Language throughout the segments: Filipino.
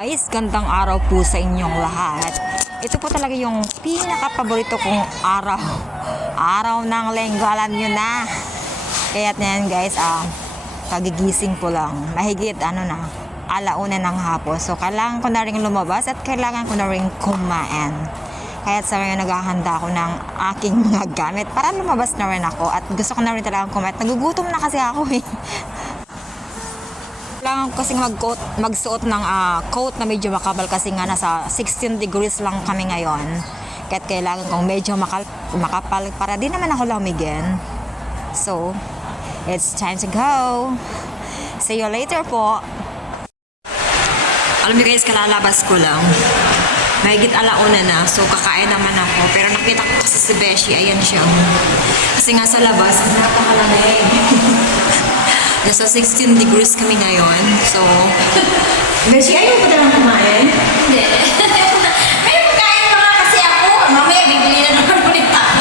Guys, gandang araw po sa inyong lahat. Ito po talaga yung pinaka-paborito kong araw. Araw ng lenggo, alam nyo na. Kaya't na guys, ah, kagigising po lang. Mahigit, ano na, alauna ng hapon. So, kailangan ko na rin lumabas at kailangan ko na rin kumain. Kaya sa ngayon naghahanda ako ng aking mga gamit para lumabas na rin ako at gusto ko na rin talagang kumain. Nagugutom na kasi ako eh. Kailangan kasi mag-coat, magsuot ng ah, coat na medyo makapal kasi nga nasa 16 degrees lang kami ngayon. Kaya't kailangan kong medyo makal, makapal para di naman ako lamigin. So, it's time to go. See you later po. Alam niyo guys, kalalabas ko lang. Mahigit alauna na, so kakain naman ako. Pero nakita ko kasi si Beshi, ayan siya. Kasi nga sa labas, napakalamig. Nasa 16 degrees kami ngayon. So, Beshi, ayaw ko lang kumain. Hindi. May pagkain pa nga kasi ako. Mamaya bibili na naman ulit ako.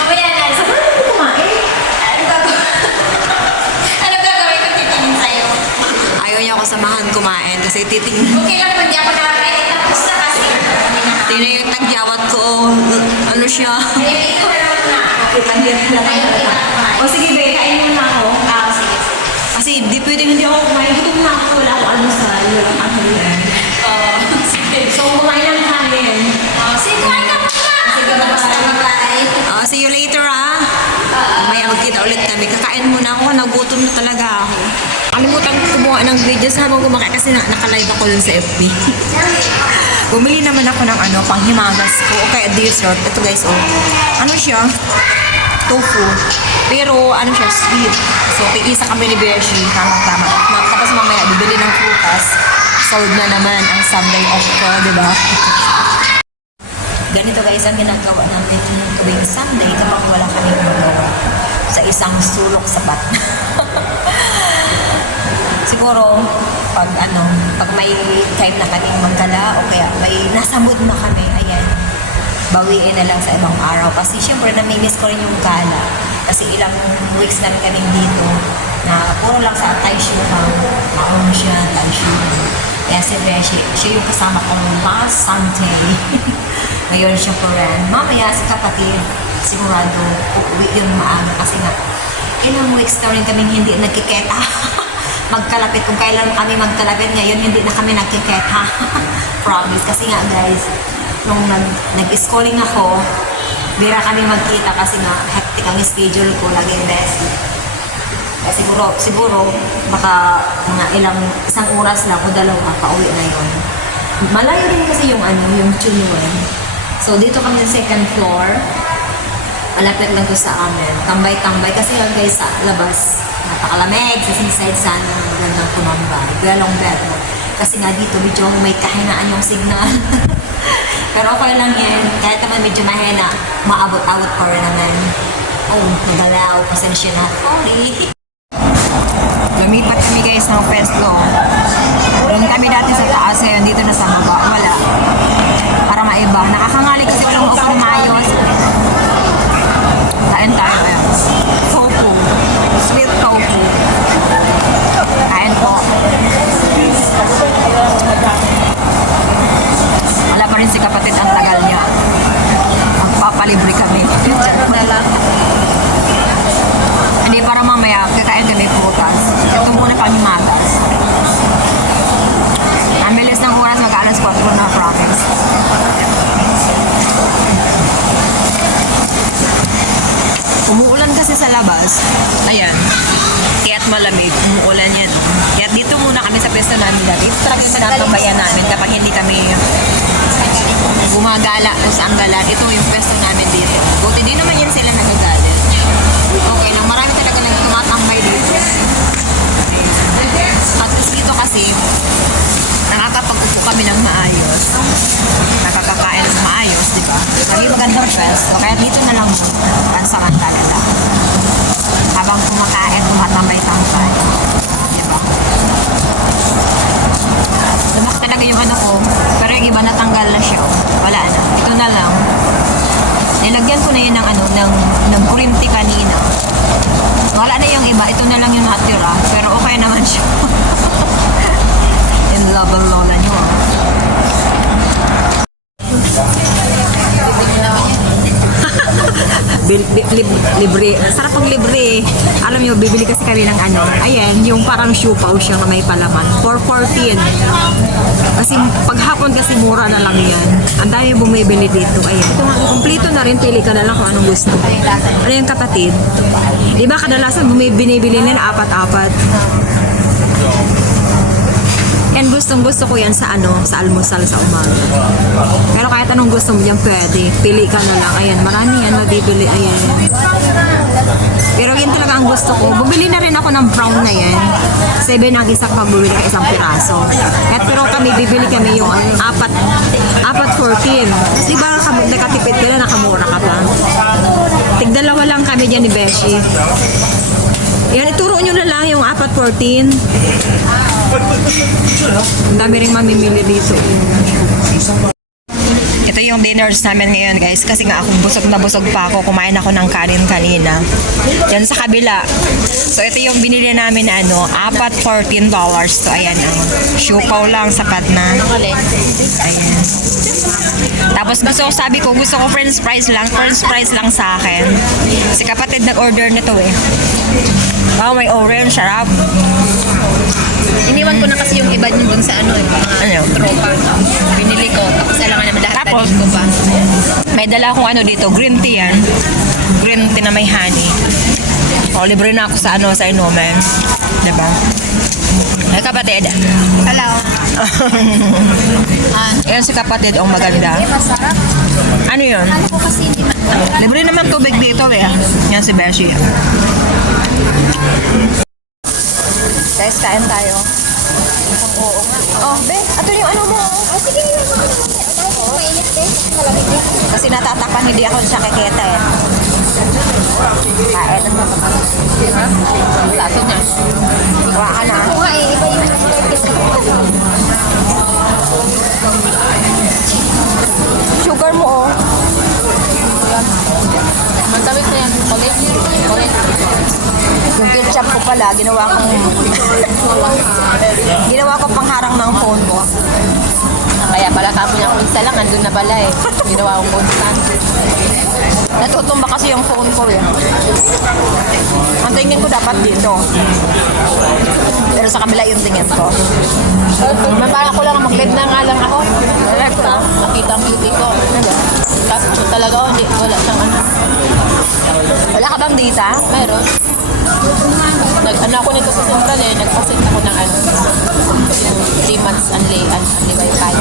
Mamaya na. Sa ko kumain. ano ano gagawin ko titingin sa'yo? Ayaw niya ako samahan kumain kasi titingnan. Okay lang kung di ako nakakain. Tapos na kasi. Tingnan yung tagyawat ko. Ano siya? Na naman na ako. O sige, be, kain mo na Kasi di pwede hindi ako kumain. Gutom na ako. Wala akong almusal. Wala akong almusal. Oo. Sige. So, kumain lang namin. Oh, sige, kumain ka muna. Sige, Basta bye-bye. Ah, see you later, ah. May magkita ulit kami. Kakain muna ako. Nagutom na talaga ako. Kalimutan ko kumuha ng videos habang kumakain kasi na nakalive ako dun sa FB. Bumili naman ako ng ano, panghimagas ko o kaya dessert. Ito guys, oh. Ano siya? Tofu. Pero ano siya, sweet. So, tiisa kami ni Beshi. Tamang tama. Ma- Tapos mamaya, bibili ng prutas. Sold na naman ang Sunday off ko, di ba? Ganito guys ang ginagawa namin tuwing Sunday kapag wala kami magawa sa isang sulok sapat. Siguro, pag ano, pag may time na kaming maggala o kaya may nasa mood na kami, bawiin na lang sa ibang araw. Kasi syempre, namimiss ko rin yung gala. Kasi ilang weeks namin kaming dito na puro lang sa taisho lang. Maong siya, taisho. Kaya si Beshi, siya yung kasama ko last Sunday. Ngayon siya po rin. Mamaya si kapatid, sigurado, uuwi yun maaga kasi nga, ilang weeks na rin kaming hindi nagkiketa. magkalapit kung kailan kami magkalapit ngayon hindi na kami nagkiketa promise kasi nga guys nung nag, nag-schooling ako bira kami magkita kasi nga hectic ang schedule ko lagi best kaya siguro siguro baka mga ilang isang oras lang o dalawa pauwi na yun malayo rin kasi yung ano yung Chunuan so dito kami sa second floor malapit lang to sa amin. Tambay-tambay kasi nga guys sa labas. Napakalamig sa seaside sana ng magandang tumambay. Galong bed. Kasi nga dito medyo may kahinaan yung signal. Pero okay lang yan. Kahit naman medyo mahina, maabot-abot pa rin naman. Oh, nagalaw. Pasensya na. Sorry. Lumipat kami guys ng pwesto. Doon kami dati sa taas ngayon dito na sa baba. Wala. Rin si kapatid ang tagal niya. Magpapalibre kami. na lang. Hindi para mamaya kakain kami prutas. Ito muna kami matas. Ang bilis ng oras mag-alas 4 na province. Umuulan kasi sa labas. Ayan. Kaya't malamig. Umuulan yan. Kaya dito muna kami sa pwesto namin dati. Ito talaga yung tinatambayan namin kapag hindi kami gumagala o saan gala. Ito yung pwesto namin dito. Buti di naman yan sila nagagalit. Okay lang. Marami talaga nagtumatambay dito. At dito kasi, nakakapag-upo kami ng maayos. Nakakakain ng maayos, di ba? Lagi magandang pwesto. Kaya dito na lang muna. Pansamantala lang. Habang kumakain, tumatambay-tambay. Di ba? Lumak talaga yung ano ko. Pero yung iba natanggal na siya. Wala na. Ito na lang. Yun ng ano, ng, ng kurinti kanina. Wala na yung iba. Ito na lang yung natira. Pero okay naman siya. yun love ang lola niyo. ah. Bil, bi, lib- libre. Sarap pag libre. Alam nyo, bibili kasi kami ng ano. Ayan, yung parang siupaw siya na may palaman. For 14. Kasi paghapon kasi mura na lang yan. Ang dami bumibili dito. Ayan. Ito nga, kumplito na rin. Pili ka na lang kung anong gusto. Ano yung kapatid? Di ba kadalasan bumi- binibili nila apat-apat? Yan gustong gusto ko yan sa ano, sa almusal sa umaga. Pero kahit anong gusto mo dyan, pwede. Pili ka na lang. Ayan, marami yan mabibili. Ayan. Pero yan talaga ang gusto ko. Bumili na rin ako ng brown na yan. Seven ang isa pag bumili ka isang piraso. At pero kami, bibili kami yung apat, apat 14. Tapos di ba nakatipid ka na, nakamura ka pa. Tigdalawa lang kami dyan ni Beshi. Yan, ituro nyo na lang yung apat 14. Ang dami rin mamimili dito. Ito yung dinners namin ngayon guys kasi nga ako busog na busog pa ako. Kumain ako ng kanin kanina. Yan sa kabila. So ito yung binili namin na ano, apat $14. So ayan ang siupaw lang sapat na. Ayan. Tapos gusto ko, sabi ko, gusto ko french fries lang. French fries lang sa akin. Si kapatid nag-order nito eh. Wow, may orange, sarap. Iniwan ko na kasi yung iba niyo dun sa ano eh, Ano? tropa. Binili ko. Tapos alam naman Tapos? ko pa. May dala akong ano dito, green tea yan. Green tea na may honey. O, libre na ako sa ano, sa inumin. Diba? Ay, kapatid. Hello. Ah, Ayan si kapatid, ang maganda. eh, masarap. Ano yun? Ano ko kasi hindi man. Libre naman tubig dito eh. Yan si Beshi. Guys, kain tayo. Oo nga. Oh, be, ato yung ano mo. Oh, sige na Kasi natatapan hindi ako sa keketa eh. Kain. Laso niya. Kuha ka na. Sugar mo oh. Matawid ko yan. Ulit. Ulit. Yung ketchup ko pala, ginawa kong... ginawa ko pangharang ng phone ko. Kaya pala kapo niya kung isa lang, andun na pala eh. Ginawa kong constant. Natutumba kasi yung phone ko eh. Ang tingin ko dapat dito. Pero sa kabila yung tingin ko. Mabala ko lang, mag-live na nga lang ako. Nakita ang beauty ko. Tapos talaga, hindi, wala siyang ano. Wala ka bang data? Meron. Nag-ano ako nito sa Central eh, nagpasit ako ng ano, 3 months unli, unli wifi.